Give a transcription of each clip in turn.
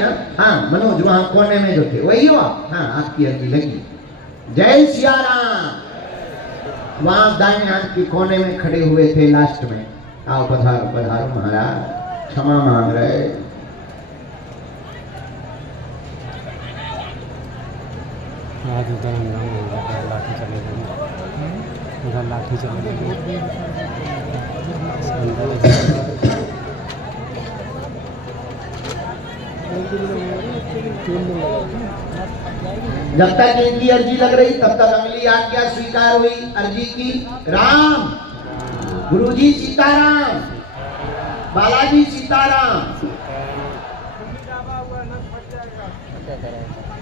हाँ मनोज वहां कोने में जो थे वही हो आप? हाँ आपकी अर्जी लगी। जय सिया राम। वहां दाएं हाथ के कोने में खड़े हुए थे लास्ट में। आओ पधारो पधारो महाराज, क्षमा मांग रहे। आज उधर लाठी चले गई, उधर लाठी चले गई। जब तक इनकी अर्जी लग रही तब तक अगली आज्ञा स्वीकार हुई अर्जी की। राम, गुरुजी सीताराम, बालाजी सीताराम।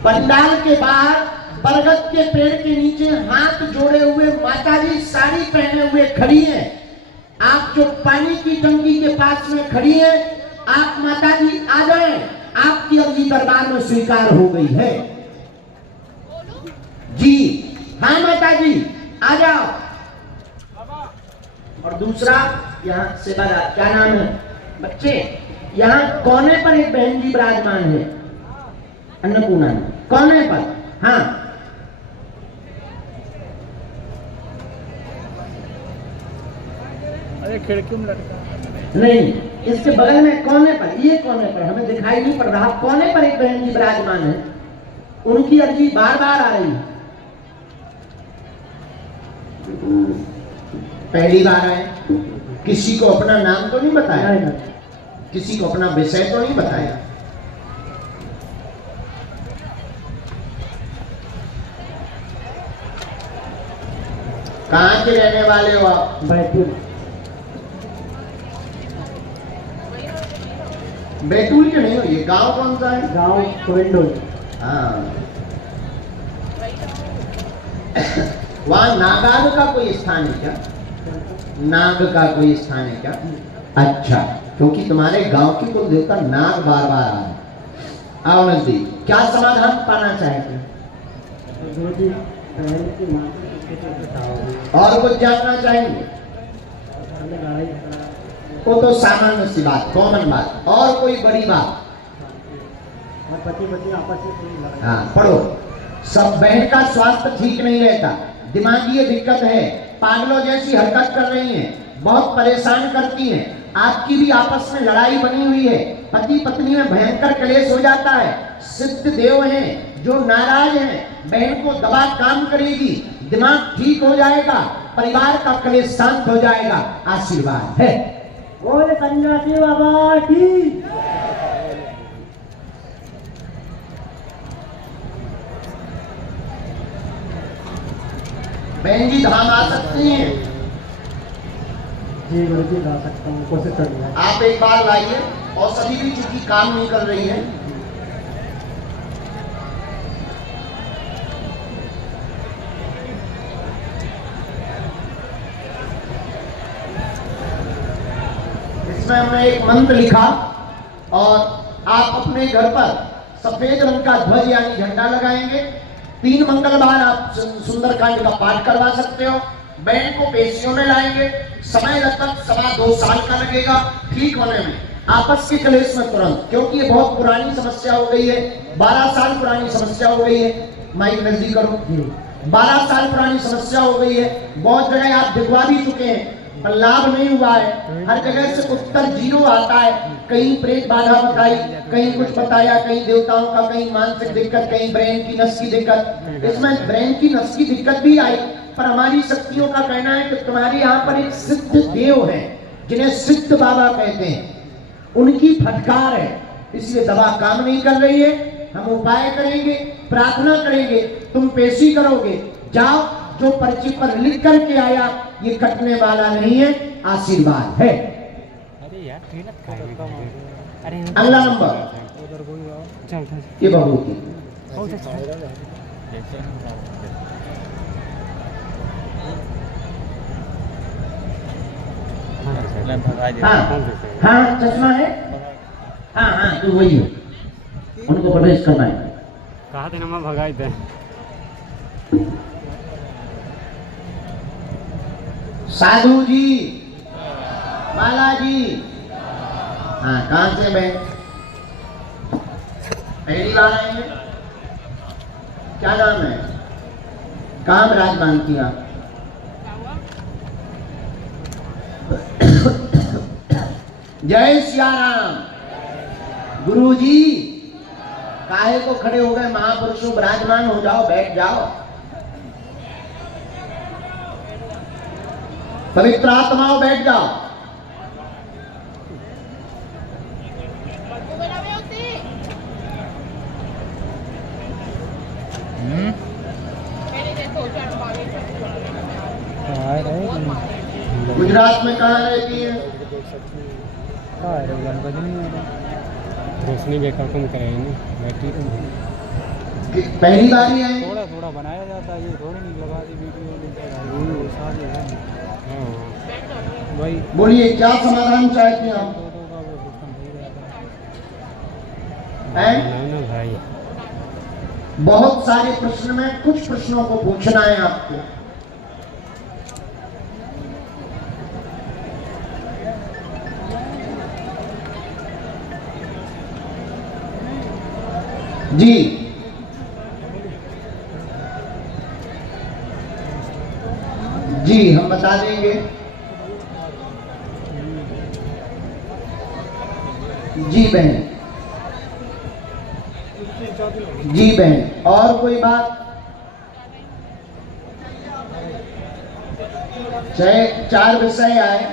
पंडाल के बाहर बरगद के पेड़ के नीचे हाथ जोड़े हुए माताजी साड़ी पहने हुए खड़ी हैं। आप जो पानी की टंकी के पास में खड़ी हैं, आप माताजी आ जाएं। आपकी अर्जी दरबार में स्वीकार हो गई है जी। हाँ माताजी आ जाओ। और दूसरा यहाँ से बड़ा क्या नाम है बच्चे, यहाँ कोने पर एक बहन जी विराजमान है अन्नपूर्णा में, कोने पर। हाँ अरे खिड़की में लटका नहीं, इसके बगल में कोने पर, ये कोने पर हमें दिखाई नहीं पड़ रहा, कोने पर एक बहन जी विराजमान है। उनकी अर्जी बार बार आ रही है। पहली बार आए, किसी को अपना नाम तो नहीं बताया, किसी को अपना विषय तो नहीं बताया। कहाँ के रहने वाले हो आप? बैतूल। बैतूल के नहीं हो? ये गांव कौन सा है? गांव कोयंडोल। हाँ वहां नागाग का कोई स्थान है क्या? नाग का कोई स्थान है क्या? अच्छा, क्योंकि तुम्हारे गांव की कुल देवता नाग बार बार आ रहे। आओ नजदीक, क्या समाधान पाना चाहते हैं? और कुछ जानना चाहेंगे? वो तो सामान्य सी बात, कॉमन बात। और कोई बड़ी बात? पति पत्नी आपस में। हाँ पढ़ो। सब बहन का स्वास्थ्य ठीक नहीं रहता, दिमागी दिक्कत है, पागलों जैसी हरकत कर रही हैं, बहुत परेशान करती हैं। आपकी भी आपस में लड़ाई बनी हुई है, पति पत्नी में भयंकर क्लेश हो जाता है। सिद्ध देव हैं जो नाराज हैं, बहन को दबा काम करेगी, दिमाग ठीक हो जाएगा, परिवार का क्लेश शांत हो जाएगा। आशीर्वाद है। बोले सन्यासी बाबा की। बहन जी धाम आ सकती हैं? जी गुरु जी ला सकता हूँ, कोशिश करूँगा। आप एक बार लाइए। और सभी भी चूंकि काम नहीं कर रही है, इसमें हमने एक मंत्र लिखा और आप अपने घर पर सफेद रंग का ध्वज यानी झंडा लगाएंगे। 3 मंगलवार आप सुंदरकांड का पाठ करवा सकते हो। बहन को पेशियों में लाएंगे। समय लगभग 2.25 साल का लगेगा ठीक होने में। आपस के क्लेश में तुरंत, क्योंकि ये बहुत पुरानी समस्या हो गई है, 12 साल पुरानी समस्या हो गई है। माइक नजदीक करो। 12 साल पुरानी समस्या हो गई है। बहुत जगह आप दिखवा भी चुके हैं पर लाभ नहीं हुआ है। हर जगह से उत्तर 0 आता है। कहीं प्रेत बाधा बताई, कहीं कुछ बताया, कहीं देवताओं का, कहीं मानसिक दिक्कत, कहीं ब्रेन की नस की दिक्कत। इसमें ब्रेन की नस की दिक्कत भी आई, पर हमारी शक्तियों का कहना है कि तुम्हारे यहाँ पर एक सिद्ध देव है जिन्हें सिद्ध बाबा कहते हैं, उनकी फटकार है, इसलिए दवा काम नहीं कर रही है। हम उपाय करेंगे, प्रार्थना करेंगे, तुम पेशी करोगे। जाओ, जो पर्ची पर लिख करके आया ये कटने वाला नहीं है। आशीर्वाद है। अगला नंबर ये भगवती। हाँ हाँ चश्मा है। हाँ हाँ तो वही है, उनको प्रवेश करना है। कहा थे ना भगाई थे। साधु जी, बालाजी, हाँ कहाँ से मैं पहली बार आएंगे? क्या नाम है? कहाँ विराजमान किया? जय सिया राम। गुरुजी काहे को खड़े हो गए? महापुरुषों विराजमान हो जाओ, बैठ जाओ। पवित्र आत्माओं बैठ जाओ। गुजरात में कहाँ रहती है? रोशनी बेकार कम करेंगे ना, बैटरी कम। पहली बार ही आए? थोड़ा थोड़ा बनाया जाता है, ये थोड़ी नहीं लगा दी वीडियो भाई। बोलिए क्या समाधान चाहते हैं आप? हैं? ना भाई, बहुत सारे प्रश्न में कुछ प्रश्नों को पूछना है आपको। जी जी हम बता देंगे। जी बहन, जी बहन, और कोई बात? चाहे 4 विषय आए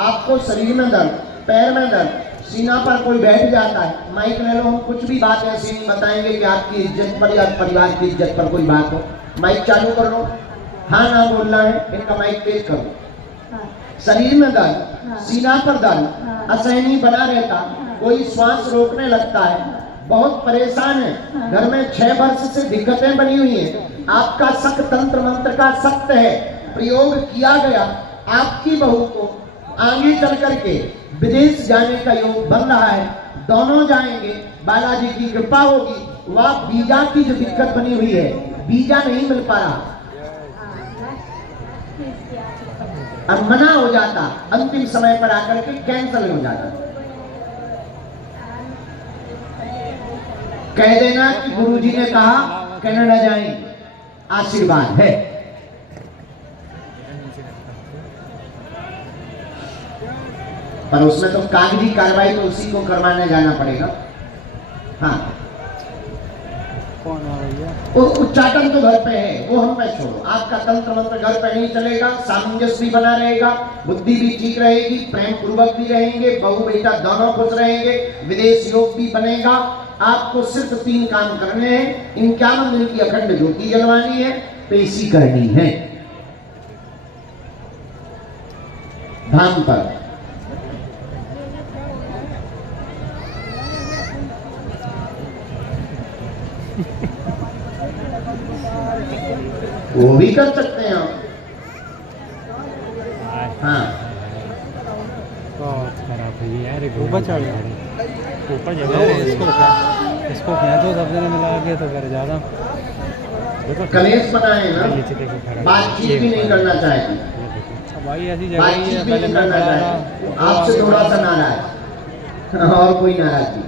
आपको। शरीर में दर्द, पैर में दर्द, सीना पर कोई बैठ जाता है, माइक ले लो। हम कुछ भी बात ऐसी नहीं बताएंगे कि आपकी इज्जत पर या परिवार की इज्जत पर कोई बात हो। माइक चालू कर लो। हाँ ना बोलना है, इनका माइक तेज करो। शरीर में दर्द, सीना पर दर्द, असहनीय बना रहता, कोई श्वास रोकने लगता है, बहुत परेशान है, घर में 6 वर्ष से दिक्कतें बनी हुई हैं, आपका शक तंत्र मंत्र का सख्त है, प्रयोग किया गया, आपकी बहू को आगे चल करके विदेश जाने का योग बन रहा है, दोनों जाएंगे, बालाजी की कृपा होगी। वह वीजा की जो दिक्कत बनी हुई है, वीजा नहीं मिल पा रहा, अब मना हो जाता, अंतिम समय पर आकर के कैंसिल हो जाता। कह देना कि गुरुजी ने कहा कनाडा जाएं, आशीर्वाद है। पर उसमें तो कागजी कार्रवाई तो उसी को करवाने जाना पड़ेगा। हाँ, कौन है भैया? वो उच्चाटन तो घर पे है, वो हम पे छोड़ो। आपका तंत्र मंत्र घर पे नहीं चलेगा, सामंजस्य भी बना रहेगा, बुद्धि भी ठीक रहेगी, प्रेम पूर्वक भी रहेंगे, बहू बेटा दोनों खुश रहेंगे, विदेश योग भी बनेगा। आपको सिर्फ 3 काम करने हैं। 51 दिन की अखंड ज्योति जलवानी है, पेशी करनी है धाम पर। वो भी कर सकते हैं आप। हाँ, बहुत खराब है ये यार। ऊपर चढ़ गया, ऊपर इसको क्या तो सब जने मिला के तो कर ज़्यादा देखो। कलेश बनाए ना, नीचे देखो खड़ा, बातचीत भी नहीं करना चाहेगी, भाई ऐसी जगह बातचीत भी नहीं करना चाहेगी। आपसे थोड़ा सा नाराज, और कोई नाराजगी,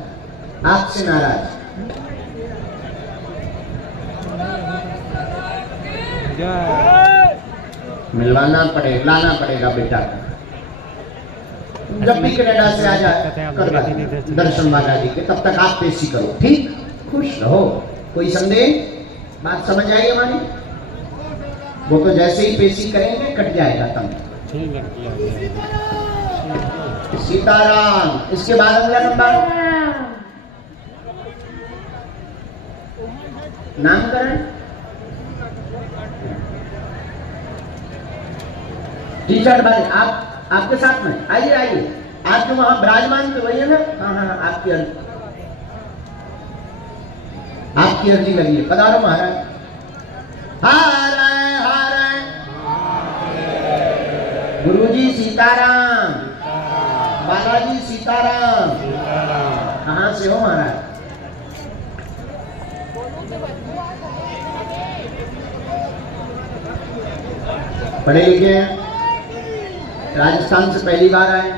आपसे नाराज। मिलवाना पड़ेगा, लाना पड़ेगा बेटा। जब भी कनाडा से आ जाए करवा दर्शन बालाजी के, तब तक आप पेशी करो, ठीक? खुश रहो। कोई संदेह? बात समझ आई हमारी? वो तो जैसे ही पेशी करेंगे कट जाएगा तब। ठीक है, सीताराम। इसके बाद अगला नंबर नामकरण। टीचर भाई आप आपके साथ में आइए, आइए। आप जो वहां विराजमान थे वही है ना? हाँ हाँ, आपकी अर्जी लगी है। पधारो महाराज। हारे हारे गुरुजी सीताराम, बालाजी सीताराम। कहाँ से हो महाराज? पढ़े लिखे हैं, राजस्थान से पहली बार आए।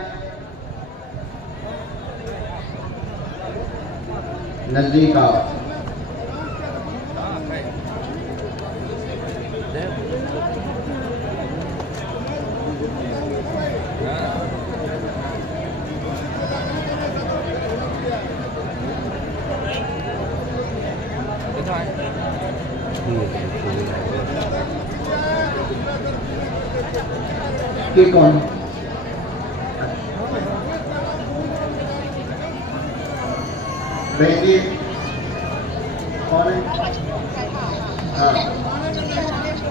नजदीक आओ। ये कौन? बेटी कौन है? हाँ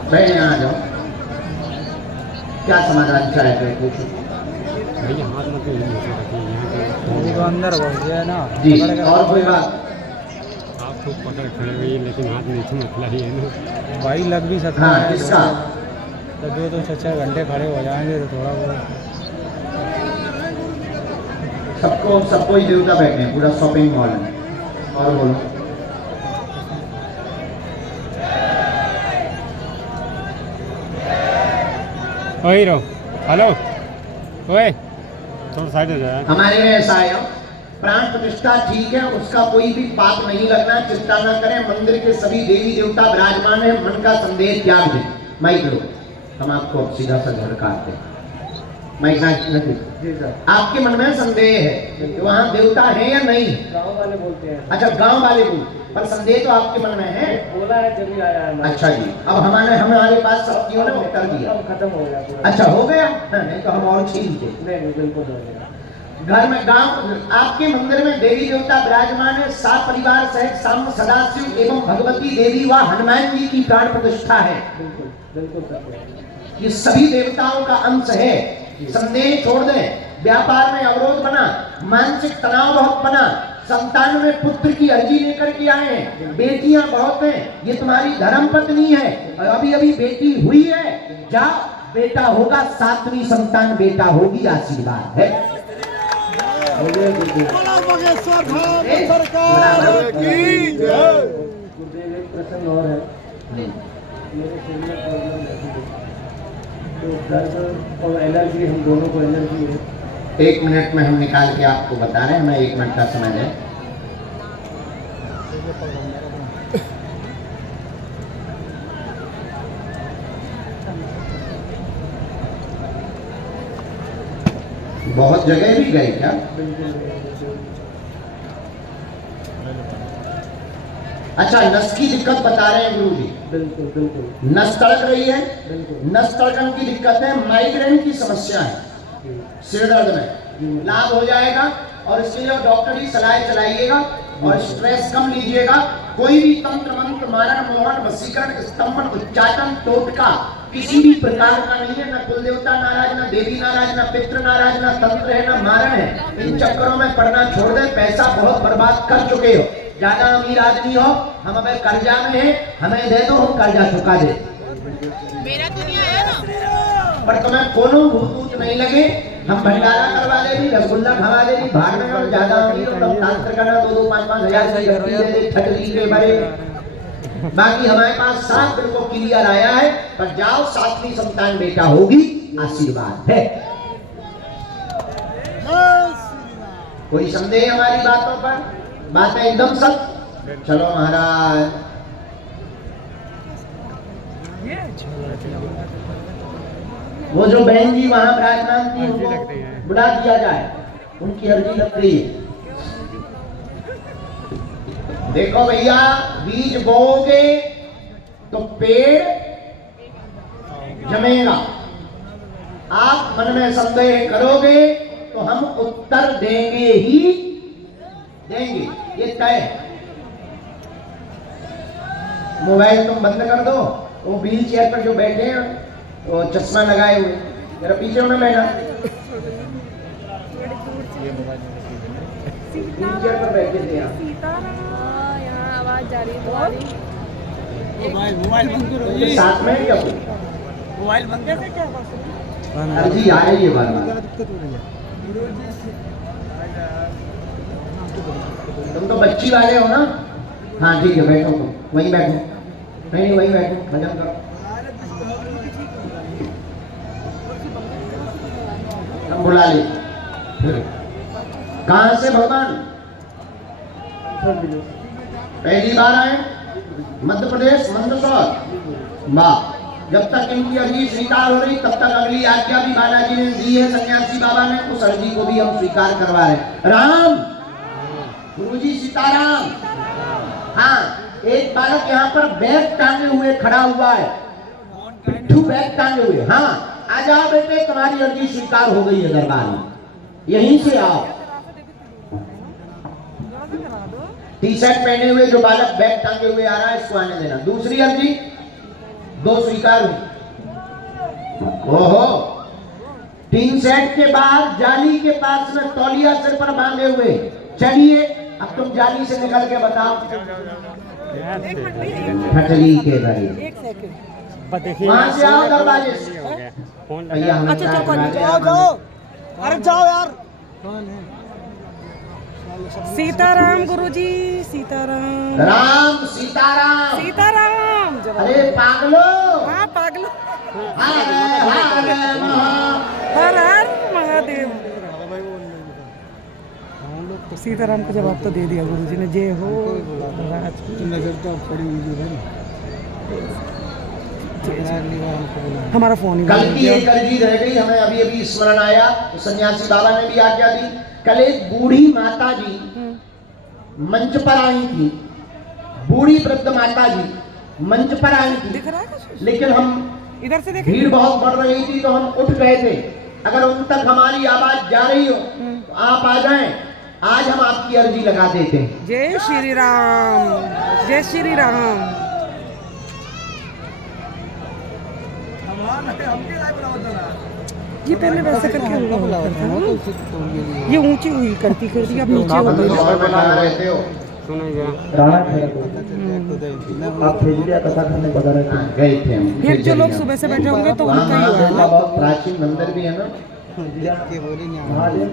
बहन यहाँ आ जाओ। क्या समाधान चाहते हैं पूछो। भैया हाथ में कोई नहीं यहाँ के अंदर बढ़ गया ना जी और कोई बात? आप खुद पकड़ खड़े हुई लेकिन हाथ में इतना मतलब ही है ना भाई लग भी सकता हाँ है किसका? तो 2-6 घंटे खड़े हो जाएंगे तो थोड़ा बहुत सबको ही देवता बैठे हैं, पूरा शॉपिंग मॉल है। और बोलो। वही रहो। हेलो ओए थोड़ा साइड हो जाए। हमारे में ऐसा है प्राण प्रतिष्ठा ठीक है, उसका कोई भी पाप नहीं लगना, चिंता न करें। मंदिर के सभी देवी देवता विराजमान है, मन का संदेह त्याग दें। माइक लो, हम आपको अब सीधा सा घर काटते हैं। माइक नहीं, आपके मन में संदेह है कि वहाँ देवता है या नहीं? गाँव वाले बोलते हैं। अच्छा गांव वाले बोलते, पर संदेह तो आपके मन में है। बोला है जब भी आया है। अच्छा जी, अब हमारे पास शक्तियों ने उत्तर दिया। अब खत्म हो गया पूरा। अच्छा हो गया, नहीं तो हम और छीनते। नहीं बिल्कुल हो गया। घर में गांव आपके मंदिर में देवी देवता विराजमान है, सात परिवार सहित साम सदाशिव एवं भगवती देवी व हनुमान जी की प्राण प्रतिष्ठा है। बिल्कुल बिल्कुल सत्य। ये सभी देवताओं का अंश है। संदेह छोड़ दें, व्यापार में अवरोध बना, मानसिक तनाव बहुत बना, संतान में पुत्र की अर्जी लेकर के आए हैं, बेटियां बहुत हैं, ये तुम्हारी धर्म पत्नी है और अभी अभी बेटी हुई है, जाओ बेटा होगा, 7वीं संतान बेटा होगी, आशीर्वाद है। गुरुदेव एक प्रश्न और है। मेरे शरीर में प्रॉब्लम है तो दर्द और एलर्जी, हम दोनों को एलर्जी है। 1 मिनट में हम निकाल के आपको बता रहे हैं, हमें 1 मिनट का समय है। बहुत जगह भी गए क्या? अच्छा नस की दिक्कत बता रहे हैं गुरु जी। बिल्कुल बिल्कुल। नस तड़क रही है, बिल्कुल। नस तड़कन की दिक्कत है, माइग्रेन की समस्या है, सिर दर्द में लाभ हो जाएगा और इसके लिए डॉक्टर की सलाह चलाइएगा और स्ट्रेस कम लीजिएगा। कोई भी तंत्र मंत्र मारण मोहन वशीकरण स्तंभन उच्चाटन टोटका किसी भी प्रकार का नहीं है, न कुल देवता नाराज, न देवी नाराज, न पितृ नाराज, न तंत्र है, न मारण है। इन चक्करों में पड़ना छोड़ दे, पैसा बहुत बर्बाद कर चुके हो, ज्यादा अमीर आदमी हो, हम अबे कर्जा में है, हमें दे दो, हम कर्जा चुका दे। मेरा तो नहीं आया ना। पर तुम्हें कोनो भूत नहीं लगे, हम भंडारा करवा दे भी, रसगुल्ला खवा दे भी, भाग में और ज्यादा अमीर हो, तब तांत्र करना 2-5 हज़ार की गड्डी दे दे, ठगली के भरे। बाकी हमारे पास 7 दिन को क्लियर आया है, पर जाओ 7वीं संतान बेटा होगी, आशीर्वाद है। कोई संदेह हमारी बातों पर? बातें एकदम सच। चलो महाराज, वो जो बहन जी वहां विराजमान थी उनको बुला दिया जाए, उनकी अर्जी लग रही है। देखो भैया, बीज बोओगे तो पेड़ जमेगा, आप मन में संदेह करोगे तो हम उत्तर देंगे ही देंगे, ये तय है। मोबाइल तुम बंद कर दो, वो व्हील चेयर पर जो बैठे हैं वो चश्मा लगाए हुए, जरा पीछे होना बैठा, व्हील चेयर पर बैठे थे यहाँ आवाज जा रही है मोबाइल बंद करो। साथ में क्या मोबाइल बंद कैसे क्या? अर्जी आ रही है बार बार। तुम तो बच्ची वाले हो ना? हाँ ठीक है, बैठो तुम, वहीं बैठो। नहीं वहीं बैठो, भजन करो। हम बुला ले। कहाँ से भगवान? उत्तर प्रदेश। पहली बार आए मध्य प्रदेश मंदसौर, वाह। जब तक इनकी अर्जी स्वीकार हो रही तब तक अगली आज्ञा भी बालाजी ने दी है सन्यासी बाबा ने, उस अर्जी को भी हम स्वीकार करवा रहे। राम गुरुजी सीताराम। हाँ, एक बालक यहाँ पर बैग टांगे हुए खड़ा हुआ है, पिट्ठू बैग टांगे हुए। हाँ, आ जाओ बेटे, तुम्हारी अर्जी स्वीकार हो गई है दरबार में, यहीं से आओ। टी शर्ट पहने हुए जो बालक बैग टांगे हुए आ रहा है, इसको आने देना। दूसरी अर्जी 2 स्वीकार हुई। ओहो, 3 सेट के बाद जाली के पास में तौलिया सिर पर बांधे हुए। चलिए अब तुम जाली से निकल के बताओ। फटली के भाई वहां से आओ दरवाजे से। भैया हमें अच्छा जाओ जाओ, अरे जाओ यार। सीताराम गुरुजी, सीताराम। राम सीताराम। सीताराम। अरे पागलो, हाँ पागलो। हर हर हर हर महादेव। तो सीताराम का जवाब तो दे दिया गुरुजी ने, जय हो नजर तो पड़ी हुई है। हमारा फोन ही कल की एक अर्जी रह गई, हमें अभी अभी स्मरण आया, तो सन्यासी बाबा ने भी आज्ञा दी। कल एक बूढ़ी माता जी मंच पर आई थी, बूढ़ी वृद्ध माता जी मंच पर आई थी, दिख रहा है कुछ? लेकिन हम इधर से देखें। भीड़ बहुत बढ़ रही थी तो हम उठ गए थे। अगर उन तक हमारी आवाज जा रही हो तो आप आ जाएं, आज हम आपकी अर्जी लगा देते हैं। जय श्री राम, जय श्री राम। ये पहले वैसे करके हुआ करता ना, ये ऊंची हुई करती करती अब नीचे हो गई। और बना रहते हो राणा खेड़ा को आप भेजिया कथा करने बता रहे थे। गए थे हम। फिर जो लोग सुबह से बैठे होंगे तो उनका ही हुआ है ना। बहुत प्राचीन मंदिर भी है ना। महादेव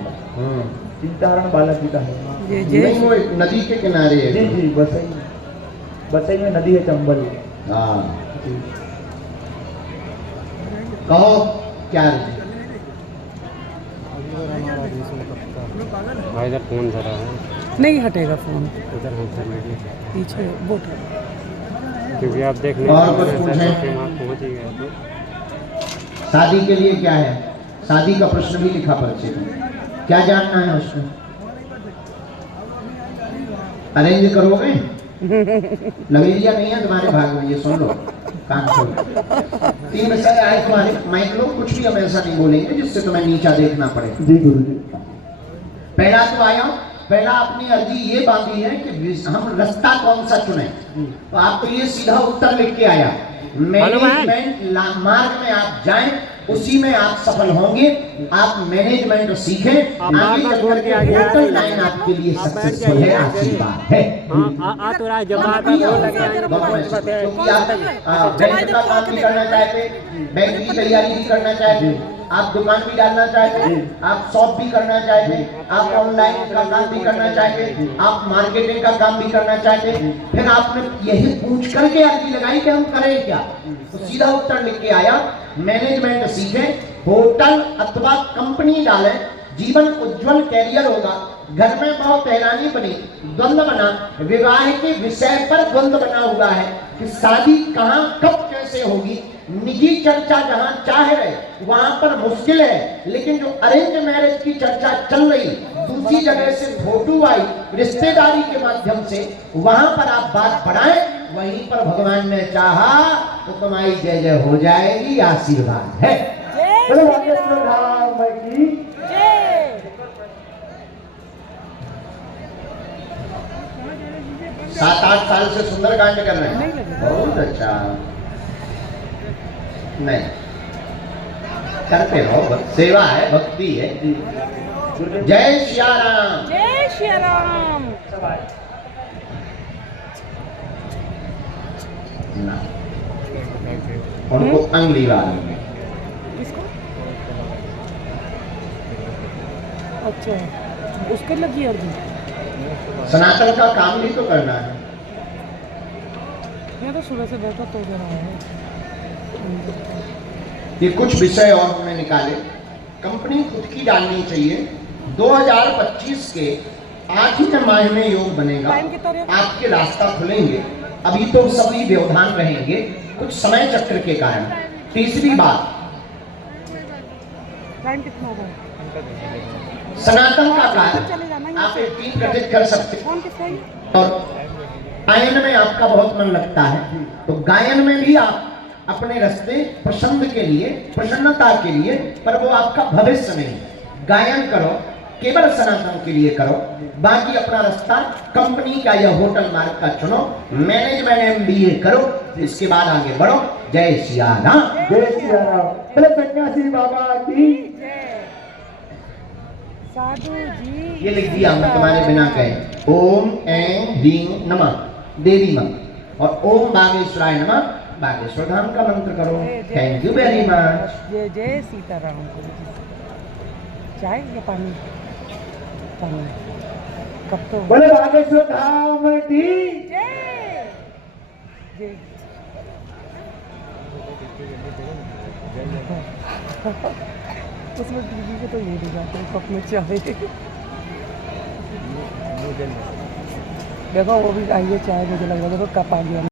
सीताराम बालाजी का है। जय जय। नहीं, वो एक नदी के किनारे है। जी जी, बसई में नदी है चंबल। हाँ, कहो क्या अर्जी? भाई इधर फोन जरा है, नहीं हटेगा फोन, इधर हम कर लेंगे पीछे वो क्योंकि आप देख और कुछ पूछें? पहुँच ही गए तो। शादी के लिए क्या है? शादी का प्रश्न भी लिखा पर्चे में, क्या जानना है उसमें? अरेंज करोगे? लवेलिया नहीं है तुम्हारे भाग में, ये सुन लो कान खोल। 3 विषय आए तुम्हारे, माइक लो, कुछ भी हम ऐसा नहीं बोलेंगे जिससे तुम्हें नीचा देखना पड़े। जी गुरुजी। पहला तो आया, पहला अपनी अर्जी ये बांधी है कि हम रास्ता कौन सा चुने। तो आपको ये सीधा उत्तर लिख के आया, मैनेजमेंट मार्ग में आप जाएं, उसी में आप सफल होंगे। आप मैनेजमेंट सीखें, आगे चल करके होटल लाइन आपके लिए सक्सेसफुल है, आशीर्वाद है। आप बैंक का काम भी करना चाहते, बैंक की तैयारी भी करना चाहते, आप दुकान भी डालना चाहते, आप शॉप भी करना चाहते, आप ऑनलाइन का काम भी करना चाहते, आप मार्केटिंग का काम भी करना चाहते, फिर आपने यही पूछ करके अर्जी लगाई कि हम करें क्या, तो सीधा उत्तर लिख के आया, मैनेजमेंट सीखें, होटल अथवा कंपनी डालें, जीवन उज्जवल कैरियर होगा। घर में बहुत हैरानी बनी, द्वंद्व बना, विवाह के विषय पर द्वंद्व बना हुआ है कि शादी कहाँ कब कैसे होगी। निजी चर्चा जहां चाह रहे वहां पर मुश्किल है, लेकिन जो अरेंज मैरिज की चर्चा चल रही, दूसरी जगह से फोटो आई रिश्तेदारी के माध्यम से, वहां पर आप बात बढ़ाएं, वहीं पर भगवान ने चाहा तो तुम्हारी जय जय हो जाएगी, आशीर्वाद है। बोलो रामेश्वर धाम की जय। 7-8 साल से सुंदरकांड कर रहे हैं, बहुत अच्छा। नहीं करते रहो, सेवा है, भक्ति है। जय श्री राम। जय श्री राम। ना उनको अंगली वाली किसको? अच्छा, उसको लगी अर्जी। सनातन का काम भी तो करना है। मैं तो सुबह से बैठा तो जा रहा है। ये कुछ विषय और हमने निकाले। कंपनी खुद की डालनी चाहिए। 2025 के 8वें माह में योग बनेगा, टाइम कितना रहेगा? आपके रास्ता खुलेंगे। अभी तो सभी व्यवधान रहेंगे कुछ समय चक्र के कारण। तीसरी बात, टाइम कितना होगा? सनातन का कार्य आप एक टीम गठित कर सकते हैं कौन किसका है? और गायन में आपका बहुत मन लगता है तो गायन में भी आप अपने रास्ते प्रसन्न के लिए, प्रसन्नता के लिए, पर वो आपका भविष्य नहीं। गायन करो, केवल सनातन के लिए करो, बाकी अपना रास्ता कंपनी का या होटल मार्ग का चुनो, मैनेजमेंट MBA करो, इसके बाद आगे बढ़ो। जय सिया राम। जय सिया राम। बोले सन्यासी बाबा की साधु जी ये लिख दिया मैं तुम्हारे बिना कहे। ओम ऐं ह्रीं नमः देवी मां और ओम बागेश्वराय नमः, बागेश्वर धाम का मंत्र करो। Thank you very much. जय जय सीताराम। चाय या पानी? पानी। कब तो बोले बागेश्वर धाम की जय जय। उसमें दीदी को तो ये नहीं जाता है कप में चाय। देखो वो भी आई है चाय, मुझे लग रहा है देखो कप आ गया।